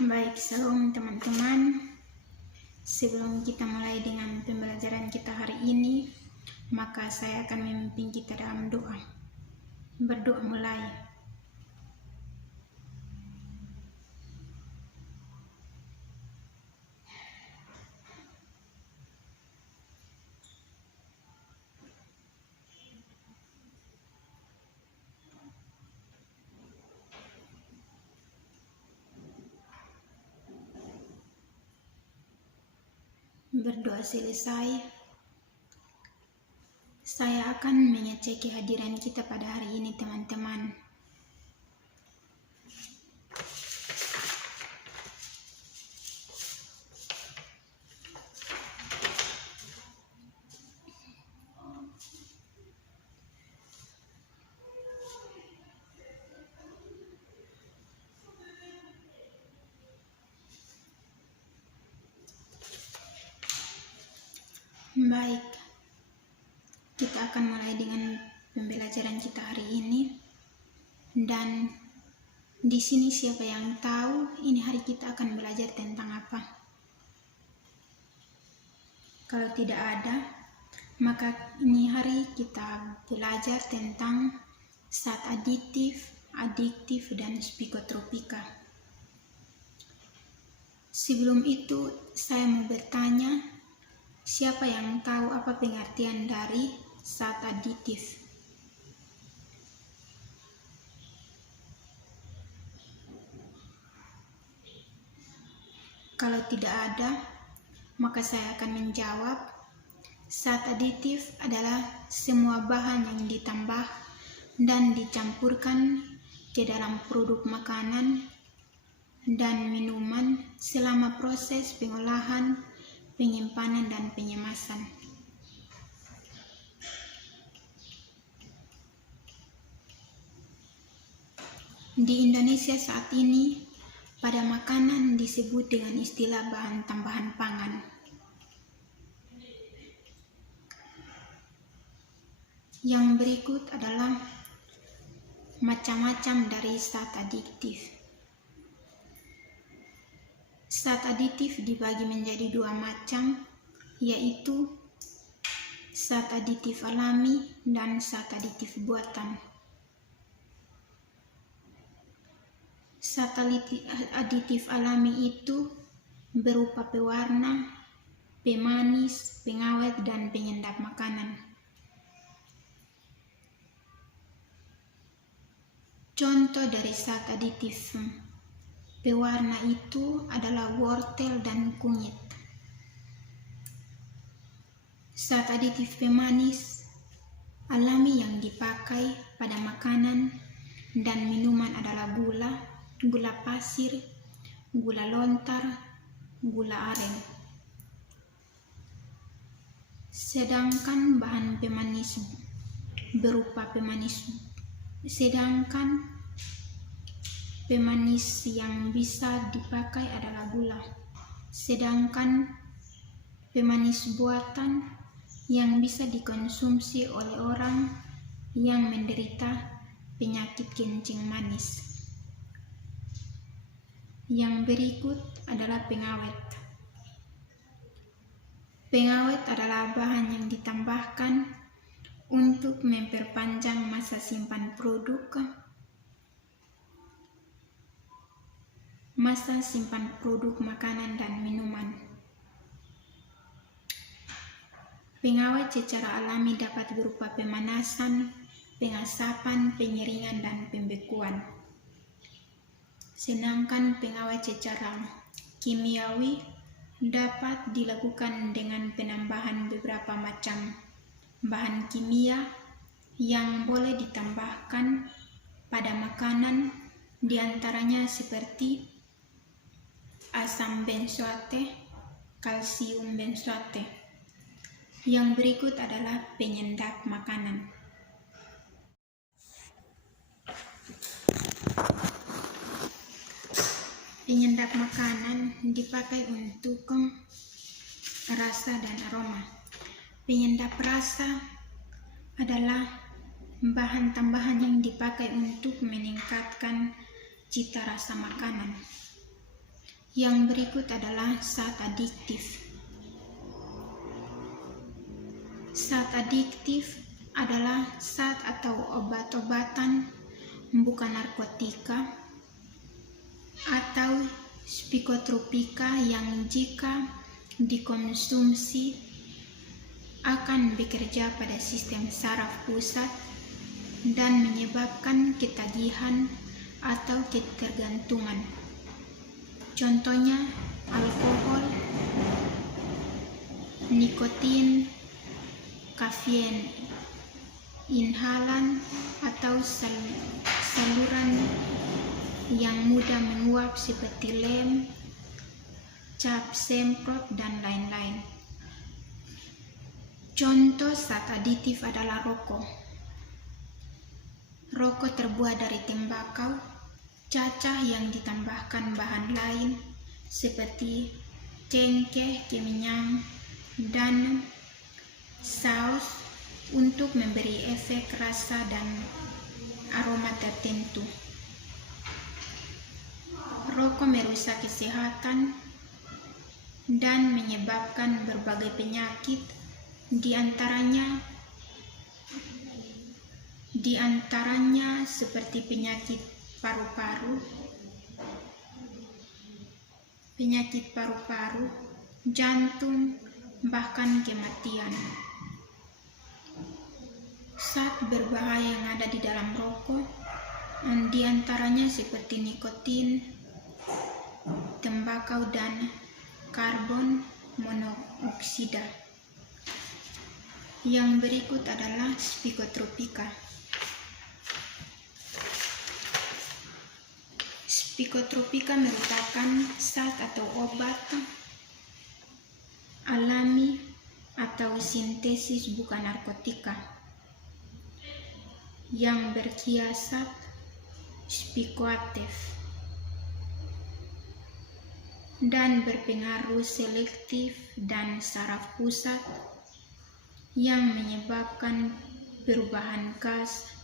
Baik, shalom teman-teman. Sebelum kita mulai dengan pembelajaran kita hari ini, maka saya akan memimpin kita dalam doa. Berdoa mulai. Berdoa selesai, saya akan mengecek kehadiran kita pada hari ini, teman-teman. Baik, kita akan mulai dengan pembelajaran kita hari ini. Dan di sini siapa yang tahu ini hari kita akan belajar tentang apa? Kalau tidak ada, maka ini hari kita belajar tentang zat aditif, adiktif, dan psikotropika. Sebelum itu, saya mau bertanya, siapa yang tahu apa pengertian dari zat aditif? Kalau tidak ada, maka saya akan menjawab, zat aditif adalah semua bahan yang ditambah dan dicampurkan ke dalam produk makanan dan minuman selama proses pengolahan, penyimpanan, dan penyemasan. Di Indonesia saat ini, pada makanan disebut dengan istilah bahan tambahan pangan. Yang berikut adalah macam-macam dari zat adiktif. Zat aditif dibagi menjadi dua macam, yaitu zat aditif alami dan zat aditif buatan. Zat aditif alami itu berupa pewarna, pemanis, pengawet, dan penyedap makanan. Contoh dari zat aditif pewarna itu adalah wortel dan kunyit. Zat aditif pemanis alami yang dipakai pada makanan dan minuman adalah gula, gula pasir, gula lontar, gula aren. Sedangkan pemanis yang bisa dipakai adalah gula. Sedangkan pemanis buatan yang bisa dikonsumsi oleh orang yang menderita penyakit kencing manis. Yang berikut adalah pengawet. Pengawet adalah bahan yang ditambahkan untuk memperpanjang masa simpan produk, makanan dan minuman. Pengawet secara alami dapat berupa pemanasan, pengasapan, penyeringan, dan pembekuan. Sedangkan pengawet secara kimiawi dapat dilakukan dengan penambahan beberapa macam bahan kimia yang boleh ditambahkan pada makanan, diantaranya seperti asam benzoate, kalsium benzoate. Yang berikut adalah penyedap makanan. Penyedap makanan dipakai untuk rasa dan aroma. Penyedap rasa adalah bahan tambahan yang dipakai untuk meningkatkan cita rasa makanan. Yang berikut adalah zat adiktif. Zat adiktif adalah zat atau obat-obatan, bukan narkotika, atau psikotropika yang jika dikonsumsi akan bekerja pada sistem saraf pusat dan menyebabkan ketagihan atau ketergantungan. Contohnya alkohol, nikotin, kafein, inhalan, atau saluran yang mudah menguap seperti lem, cap semprot, dan lain-lain. Contoh zat aditif adalah rokok. Rokok terbuat dari tembakau, cacah yang ditambahkan bahan lain seperti cengkeh, kemenyan, dan saus untuk memberi efek rasa dan aroma tertentu. Rokok merusak kesehatan dan menyebabkan berbagai penyakit, di antaranya seperti penyakit paru-paru, jantung, bahkan kematian. Zat berbahaya yang ada di dalam rokok di antaranya seperti nikotin, tembakau, dan karbon monoksida. Yang berikut adalah psikotropika. Psikotropika merupakan zat atau obat alami atau sintesis bukan narkotika yang berkiasat psikoaktif dan berpengaruh selektif dan saraf pusat yang menyebabkan perubahan khas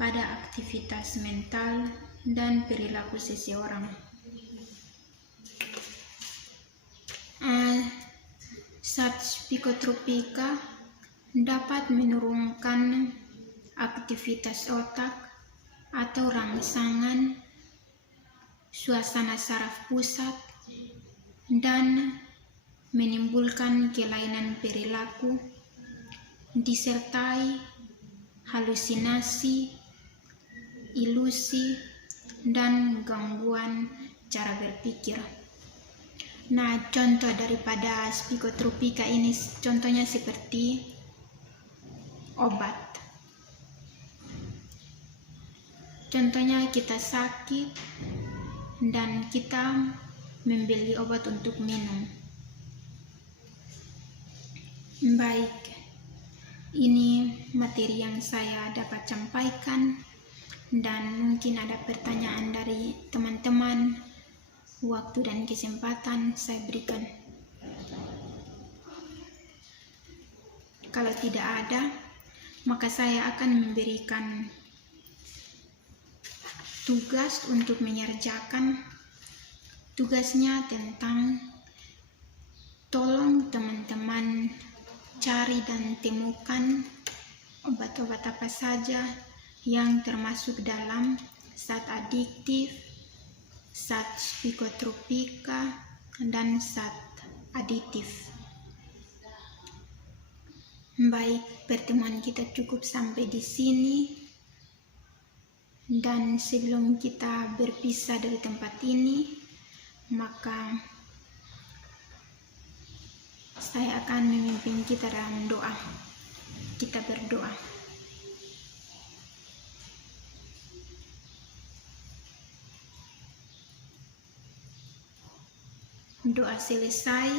pada aktivitas mental dan perilaku seseorang. Zat psikotropika dapat menurunkan aktivitas otak atau rangsangan suasana saraf pusat dan menimbulkan kelainan perilaku disertai halusinasi, ilusi, dan gangguan cara berpikir. Nah, contoh daripada psikotropika ini contohnya seperti obat. Contohnya kita sakit dan kita membeli obat untuk minum. Baik, ini materi yang saya dapat sampaikan, dan mungkin ada pertanyaan dari teman-teman. Waktu dan kesempatan saya berikan. Kalau tidak ada, maka saya akan memberikan tugas untuk mengerjakan. Tugasnya tentang tolong teman-teman cari dan temukan obat-obat apa saja yang termasuk dalam zat adiktif, zat psikotropika, dan zat aditif. Baik, pertemuan kita cukup sampai di sini. Dan sebelum kita berpisah dari tempat ini, maka saya akan memimpin kita dalam doa. Kita berdoa. Doa selesai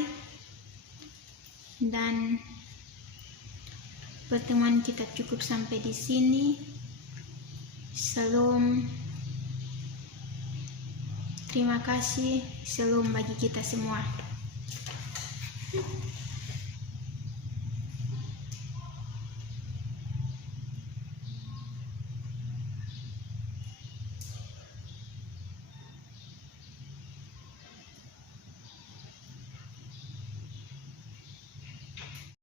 dan pertemuan kita cukup sampai di sini. Shalom. Terima kasih. Shalom bagi kita semua.